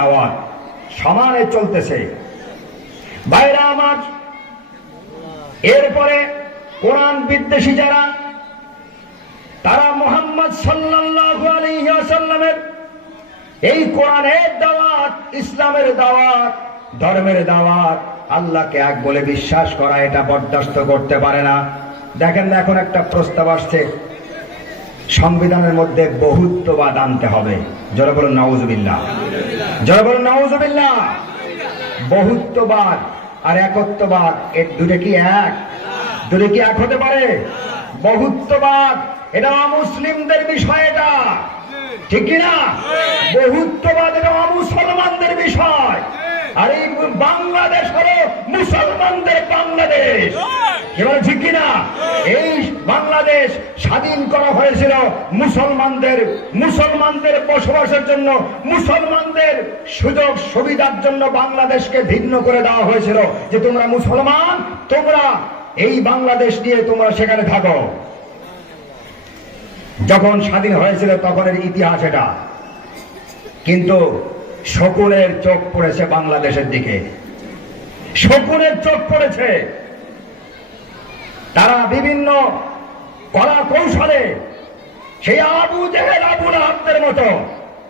দাওয়াত, সমানে চলতেছে। বাইরা আমার, এরপরে কোরআন বিদ্বেষী যারা, তারা মোহাম্মদ ওয়াসাল্লামের এই কোরআনের দাওয়াত, ইসলামের দাওয়াত, ধর্মের দাওয়াত, আল্লাহকে এক বলে বিশ্বাস করা এটা বরদাস্ত করতে পারে না। দেখেন না, এখন একটা প্রস্তাব আসছে, সংবিধানের মধ্যে বহুত্ববাদ আনতে হবে। যারা বলুন, নাউজুবিল্লাহ। যারা বলুন, নাউজুবিল্লাহ। বহুত্ববাদ আর একত্ববাদ, এর দুটো কি এক? দুটো কি এক হতে পারে? বহুত্ববাদ, এটা মুসলিমদের বিষয় এটা। ঠিক না? বহুত্ববাদ, এটা মুসলমানদের বিষয়। আর এই বাংলাদেশ হলো মুসলমানদের বাংলাদেশ। এবার ঠিক কিনা এই স্বাধীন করা হয়েছিল মুসলমানদের মুসলমানদের বসবাসের জন্য, মুসলমানদের সুযোগ সুবিধার জন্য বাংলাদেশকে ভিন্ন করে দেওয়া হয়েছিল। যে তোমরা মুসলমান, তোমরা এই বাংলাদেশ নিয়ে তোমরা সেখানে থাকো। যখন স্বাধীন হয়েছিল তখনের ইতিহাস এটা। কিন্তু সকলের চোখ পড়েছে বাংলাদেশের দিকে। সকলের চোখ পড়েছে। তারা বিভিন্ন কলা কৌশলে সেই আবু জেহেল আবুল আহমদের মতো